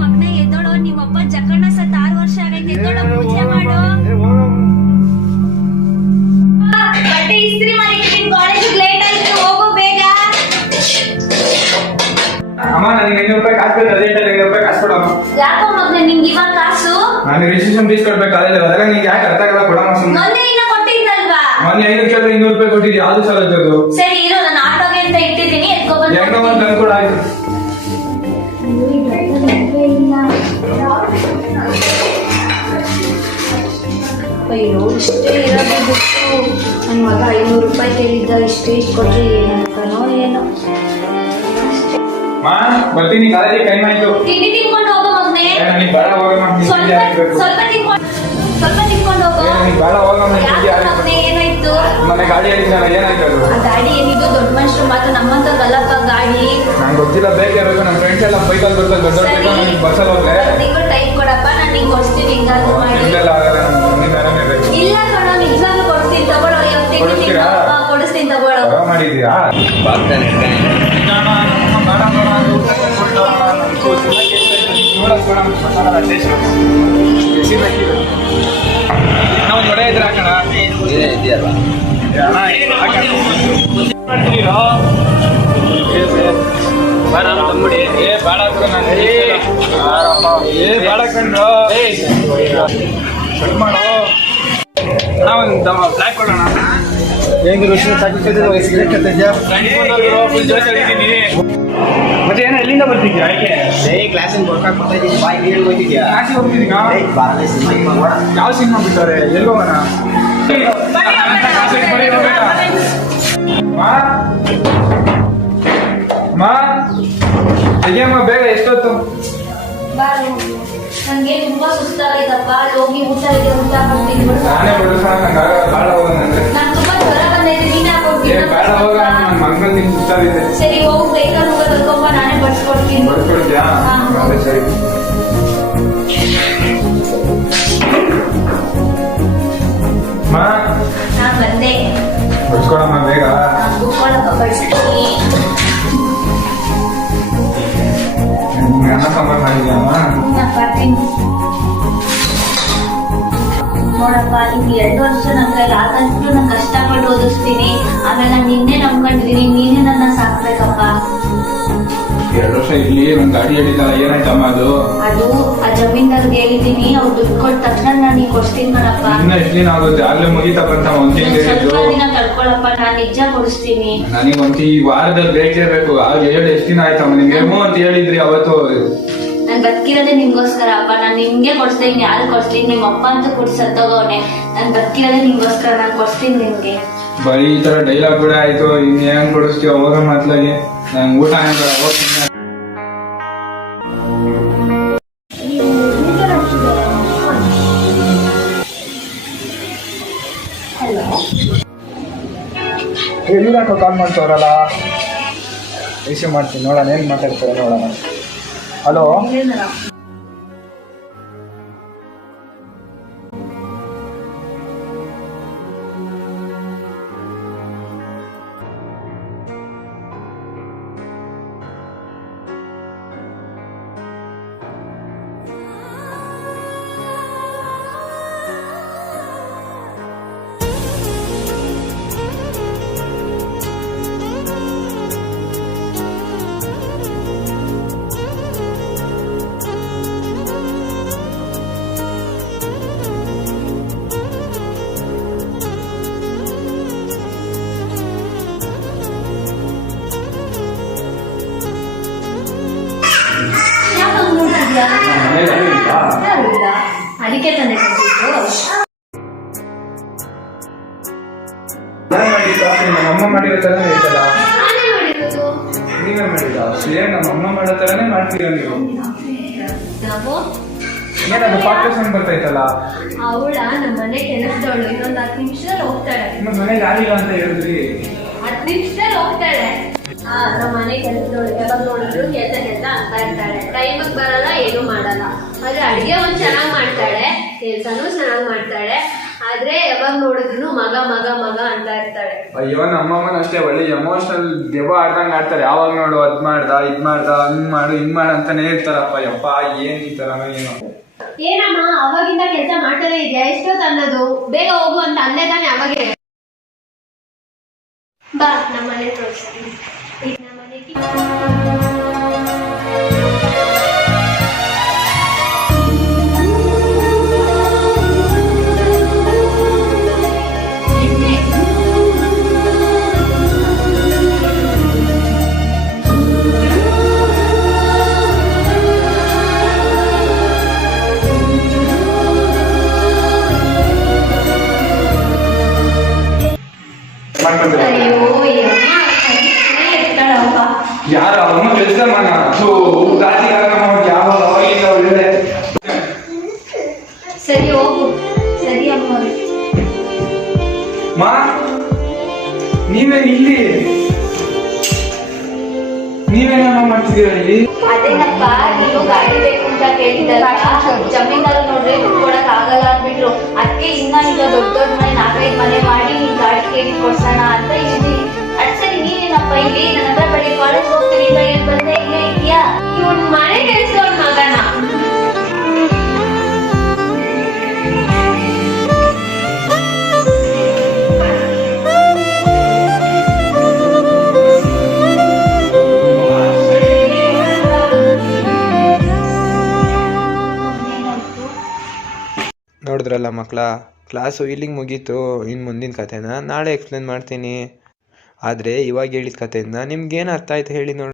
ಮಗ್ನೆ ಎದ್ದೋಳು. ನಿಮ್ಮಪ್ಪ ಜಕಣ್ಣ ಸತ್ 6 ವರ್ಷ ಆಗೈತೆ. ಎದ್ದೋಳು, ಪೂಜೆ ಮಾಡು. ಬಟ್ಟೆ ಇಸ್ತ್ರಿ ಮಾಡಿದ್ದೀನಿ, ಕಾಲೇಜಿಗೆ ಲೇಟ್ ಆಯ್ತು, ಹೋಗು ಬೇಗ. ಅಮ್ಮ ನನಗೆ 500 ರೂಪಾಯಿ ಕಾಸು ಬೇಕು, ಅದೇ 500 ರೂಪಾಯಿ ಕಾಸು ಕೊಡಮ್ಮ. ಯಾಕೋ ಮಗ್ನೆ ನಿಂಗೆ ಇವಾಗ ಕಾಸು? ನಾನು ರಿಜಿಸ್ಟ್ರೇಷನ್ ಫೀಸ್ ಕೊಡ್ಬೇಕು ಕಾಲೇಜ್ ಅದಾಗ. ನಿಂಗೆ ಯಾಕೆ ಅರ್ಥ ಆಗಲ್ಲ? ಕೊಡಮ್ಮ ಸುಮ್ಮನೆ. ಮೊನ್ನೆ ಇನ್ನ ಕೊಟ್ಟಿದ್ದಲ್ವಾ? ಮೊನ್ನೆ 5 ನಿಮಿಷ 200 ರೂಪಾಯಿ ಕೊಟ್ಟಿದ್ದೆ, ಯಾವ್ದು ಸಲ ಅದು? ಸರಿ ಇರು, ನಾನು ಆಟೋಗೆ ಅಂತ ಇಟ್ಟಿದ್ದೀನಿ, ಎತ್ಕೊ ಬಂದು. ಹೆಂಗೋ ಒಂದು ತಂದ್ಕೊಡ ಆಯ್ತು. ಅಯ್ಯೋ, ಇಷ್ಟೇ ಇರೋದು ಬಿಟ್ಟು ನನ್ನ ಮಗ 500 ರೂಪಾಯಿ ಕೇಳಿದ್ದ, ಇಷ್ಟೇ ಕೊಟ್ರೆ ಏನಂತಾನೋ ಏನೋ. ಮಾ ಬರ್ತೀನಿ, ಕಾಲೇಜಿಗೆ ಟೈಮ್ ಆಯ್ತು. ತಿಂಡಿ ತಿನ್ಕೊಂಡು ಹೋಗೋ ಮಗನೇ. ನನಗೆ ಬೇಡ ಹೋಗಮ್ಮ, ಸ್ವಲ್ಪ ತಿನ್ಕೊಂಡು ಹೋಗೋ. ನನಗೆ ಬೇಡ ಹೋಗಮ್ಮ. ಮಗನೇ ಏನಾಯ್ತು? ಮನೆ ಗಾಡಿ ಹೇಳಿದ್ನಲ್ಲ, ಏನಾಯ್ತು ಅದು? ಆ ಗಾಡಿ ಏನಿದು ದೊಡ್ಡ ಮನುಷ್ಯರು ಮಾತ್ರ, ನಮ್ಮಂತದಲ್ಲಪ್ಪ ಗಾಡಿ. ನಂಗೆ ಗೊತ್ತಿಲ್ಲ, ಬೇಕು ಇರೋದು. ನನ್ನ ಫ್ರೆಂಡ್ಸ್ ಎಲ್ಲ ಬೈಕಲ್ಲಿ ಬರ್ತಾರೆ, ದೊಡ್ಡ ಬೈಕ್. ನನಗೆ ಬಸ್ಸಲ್ಲಿ ಹೋಗ್ಲೆ. ತಿಂಗಳು ಟೈಮ್ ಕೊಡಪ್ಪ, ನಾನು ನಿಂಗೆ ಕೊಡ್ತೀನಿ. ಹಿಂಗಾದ್ರು ಮಾಡಿ ಇಲ್ಲ ಆಗಲ್ಲ, ನನಗೆ ಆರಾಮೇ ಬೇಕು. ಇಲ್ಲ ಕಣ, ನಿಜವಾಗ್ಲೂ ಕೊಡ್ತೀನಿ, ತಗೊಳ್ಳೋ. ಕೊಡಿಸ್ತೀನಿ, ತಗೊಳ್ಳೋ. ಮಾಡಿದ್ಯಾ? ಒಂದು ಹೊಡೆ ಇದ್ರೆ ಹಾಕೋಣ. ಇದೆಯಲ್ಲ ಫ್ಲಾಟ್ ಕೊಡೋಣ. ಮತ್ತೆ ಏನೋ ಎಲ್ಲಿಂದ ಬರ್ತಿದ್ಯಾ? ಕ್ಲಾಸಿಗೆ ಬರ್ತಾ ಇದ್ದೀನಿ. ಬಾಯ್ ನೀರು ಹೋಗ್ತಿದ್ಯಾ? ಕ್ಲಾಸಿಗೆ ಹೋಗ್ತಿದ್ದೀನಾ? ಯಾವ ಸಿನಿಮಾ ಬಿಟ್ಟವ್ರೆ? ಎಲ್ಲಿ ಹೋಗೋಣ? ಅಮ್ಮ ಬೇಗ, ಎಷ್ಟೊತ್ತು? ನಂಗೆ ತುಂಬಾ ಸುಸ್ತಾಗೈತಪ್ಪ, ಹೋಗಿ ಊಟ ಇದೆ, ಊಟ ಮಾಡ್ತೀನಿ. ನಾನೇ ಬಡಿಸೋಣ, ನಂಗೆ ಬೇಡ ಹೋಗೋಣಂದ್ರೆ. ನಾನು ತುಂಬಾ ಜ್ವರ ಬಂದೈತೆ, ನೀನೇ ಹಾಕೊಡ್ತೀನಿ. ಬೇಡ ಹೋಗ, ನನ್ನ ಮಗನ ನಿಂಗೆ ಸುಸ್ತಾಗಿದೆ. ಸರಿ ಹೋಗು, ಬೇಗ ಹೋಗೋದಕ್ಕೊಬ್ಬ, ನಾನೇ ಬಡಿಸ್ಕೊಡ್ತೀನಿ. ಬಡಿಸ್ಕೊಡ್ತೀಯಾ? ಅದೇ ಸರಿ. ನಾನು ಬಂದೆ. ಬಡಿಸ್ಕೊಡಮ್ಮ ಬೇಗ. ಕೂತ್ಕೊಳ್ಳಪ್ಪ, ಬಡಿಸ್ತೀನಿ. ಅನ್ನ ಸಾಂಬಾರು ಮಾಡಿದ್ಯಮ್ಮ? ನೋಡಪ್ಪ, ನಿಮ್ಗೆ 2 ವರ್ಷ ನನ್ನ ಕೈಲಿ ಆದಷ್ಟು ನಾನು ಕಷ್ಟಪಟ್ಟು ಓದಿಸ್ತೀನಿ. ಆಮೇಲೆ ನಾನು ನಿನ್ನೆ ನಂಬ್ಕೊಂಡಿದ್ದೀನಿ, ನೀನೇ ನನ್ನ ಸಾಕ್ಬೇಕಪ್ಪ. 2 ವರ್ಷ ಇಲ್ಲಿ ಒಂದು ಗಾಡಿ ಹೇಳಿದ್ದಲ್ಲ, ಏನಾಯ್ತಮ್ಮ ಅದು? ಅದು ಆ ಜಮೀನ್ದಾರ್ಗೆ ಹೇಳಿದ್ದೀನಿ, ಅವ್ರು ದುಡ್ಡು ಕೊಟ್ಟ ತಕ್ಷಣ ನಾನು ನೀನು ಕೊಡ್ತೀನಿ ಕಣಪ್ಪ. ಇನ್ನ ಎಷ್ಟು ದಿನ ಆಗುತ್ತೆ? ಆಗ್ಲೇ ಮುಗಿತಕ್ಕಂತ ಒಂದು ಸ್ವಲ್ಪ ದಿನ ತಡ್ಕೊಳಪ್ಪ, ನಾನು ನಿಜ ಕೊಡಿಸ್ತೀನಿ. ನನಗೆ ಈ ವಾರದಲ್ಲಿ ಬೇಕೇಬೇಕು. ಆಗ ಹೇಳಿ ಎಷ್ಟು ದಿನ ಆಯ್ತಮ್ಮ? ನಿಮ್ಗೆ ಏನೋ ಅಂತ ಹೇಳಿದ್ರಿ ಅವತ್ತು. ನಾನು ಬದುಕಿರೋದೇ ನಿಮ್ಗೋಸ್ಕರ ಅಪ್ಪ, ನಾನು ನಿಮ್ಗೆ ಕೊಡಿಸ್ದೆ, ಇನ್ನು ಯಾರು ಕೊಡಿಸ್ತೀನಿ? ನಿಮ್ಮ ಅಪ್ಪ ಅಂತ ಕೊಡ್ಸತ್ತೋಗವನೆ. ನಾನು ಬದುಕಿರೋದೇ ನಿಮ್ಗೋಸ್ಕರ, ನಾನು ಕೊಡಿಸ್ತೀನಿ ನಿಮ್ಗೆ. ಬರೀ ಈ ತರ ಡೈಲಾಗ್ ಕೂಡ ಆಯ್ತು. ಇನ್ನೇನ್ ಕೊಡಿಸ್ತೀವ? ಹೋಗ ಮಾತ್ಲಾಗೆ ನಂಗೆ ಊಟ ಹೋಗ್ತೀನಿ. ಎಲ್ಲಿದಾಕೋ ಕಾಲ್ ಮಾಡ್ತವ್ರಲ್ಲ, ರಿಸೀವ್ ಮಾಡ್ತೀನಿ, ನೋಡೋಣ ಏನು ಮಾತಾಡ್ತಾರೆ ನೋಡೋಣ. ಹಲೋ, ಅದಕ್ಕೆ ತಂದೆ ಕೊಟ್ಟಿದ್ದು. ನಮ್ಮಮ್ಮ ಮಾಡಿರೋ ತರನೇ ಐತಲ್ಲ. ನಾನೇ ಮಾಡಿರೋದು. ನೀವೇ ಮಾಡಿದ? ಸೇಮ್ ನಮ್ಮಮ್ಮ ಮಾಡೋ ತರನೇ ಮಾಡ್ತೀರ ನೀವು. ನಾವು ಏನದು ಪಾರ್ಟಿಷನ್ ಬರ್ತೈತಲ್ಲ? ಅವಳ ನಮ್ಮ ಮನೆ ಕೆಲಸದವಳು, ಇನ್ನೊಂದು 10 ನಿಮಿಷದಲ್ಲಿ ಹೋಗ್ತಾಳೆ. ನಿಮ್ಮ ಮನೆಗೆ ಆಗಿಲ್ಲ ಅಂತ ಹೇಳಿದ್ರಿ. 10 ನಿಮಿಷದಲ್ಲಿ ಹೋಗ್ತಾಳೆ. ನಮ್ಮ ಮನೆ ಕೆಲಸದವಳು ಯಾವಾಗ ನೋಡಿದ್ರು ಕೆಲಸ ಅಂತ ಇರ್ತಾಳೆ. ಟೈಮಿಗೆ ಬರಲ್ಲ, ಏನು ಮಾಡಲ್ಲ. ಆದ್ರೆ ಅಡಿಗೆ ಒಂದ್ ಚೆನ್ನಾಗ್ ಮಾಡ್ತಾಳೆ, ಕೆಲ್ಸನೂ ಚೆನ್ನಾಗ್ ಮಾಡ್ತಾಳೆ. ಆದ್ರೆ ಯಾವಾಗ ನೋಡಿದ್ರು ಮಗ ಮಗ ಮಗ ಅಂತ ಇರ್ತಾಳೆ. ಅಯ್ಯೋ ನಮ್ಮಮ್ಮನ ಅಷ್ಟೇ ಒಳ್ಳೆ ಎಮೋಷನಲ್ ದೆವ್ವ ಆಡ್ದಂಗ್ ಆಡ್ತಾರೆ. ಯಾವಾಗ ನೋಡು ಅದ್ ಮಾಡ್ದ ಇದ್ ಮಾಡ್ದ ಹಂಗ್ ಮಾಡು ಹಿಂಗ್ ಮಾಡು ಅಂತಾನೆ ಇರ್ತಾರಪ್ಪ. ಯಪ್ಪ ಏನ್ ಈ ತರನೋ ಏನೋ. ಏನಮ್ಮ ಅವಾಗಿಂದ ಕೆಲಸ ಮಾಡ್ತಾನೆ ಇದೆಯಾ? ಎಷ್ಟೊತ್ತು ಅನ್ನೋದು? ಬೇಗ ಹೋಗು ಅಂತ ಅಂದೆ ತಾನೆ ಅವಾಗೆ. ಬಾ ನಮ್ಮನೆ ತೋರಿಸ್ತೀನಿ. ಈಗ ನಮ್ಮನೆ ಅಯ್ಯೋ ಇರ್ತಾಳಪ್ಪ. ಯಾರು ಅಮ್ಮ ಕೆಲಸ ಮಾಡ ಯಾವ ಒಳ್ಳೆ. ಸರಿ ಹೋಗು. ಸರಿ ಅಮ್ಮ. ಮಾ ನೀವೇನ್ ಇಲ್ಲಿ? ನೀವೇನಮ್ಮ ಮಾಡ್ತಿದ್ದೀರ ಇಲ್ಲಿ? ಅದೇನಪ್ಪ ನೀನು ಗಾಡಿ ಬೇಕು ಅಂತ ಕೇಳಿದ್ದಲ್ಲ, ಜಮೀನ್ದಾರ ನೋಡ್ರೆ ದುಡ್ಡು ಕೊಡಕ್ ಆಗಲ್ಲ ಅಂದ್ಬಿಟ್ರು. ಅದಕ್ಕೆ ಇನ್ನ ಈಗ ದೊಡ್ಡ ದೊಡ್ಡ ಮನೆ 4-5 ಮನೆ ಮಾಡಿ ನೀನ್ ಗಾಡಿ ಕೇಳಿ ಕೊಡ್ಸೋಣ ಅಂತ ಇದ್ವಿ. ಅದ್ ಸರಿ ನೀನೇನಪ್ಪ ಇಲ್ಲಿ? ನನ್ನ ಹತ್ರ ಬರೀ ಕಾಲೇಜ್ ಹೋಗ್ತೀನಿ ಅಂತ ಏನ್ ಬಂದೆ ಇಲ್ಲೇ ಇದೆಯಾ? ಇವನ್ ಮನೆ ಕೆಲ್ಸವ್ರ ಮಗನ. ನೋಡಿದ್ರಲ್ಲ ಮಕ್ಕಳ, ಕ್ಲಾಸು ಇಲ್ಲಿಗೆ ಮುಗೀತು. ಇನ್ನು ಮುಂದಿನ ಕಥೆನ ನಾಳೆ ಎಕ್ಸ್ಪ್ಲೇನ್ ಮಾಡ್ತೀನಿ. ಆದರೆ ಇವಾಗ ಹೇಳಿದ ಕಥೆಯಿಂದ ನಿಮ್ಗೇನು ಅರ್ಥ ಆಯ್ತು ಹೇಳಿ ನೋಡಿ.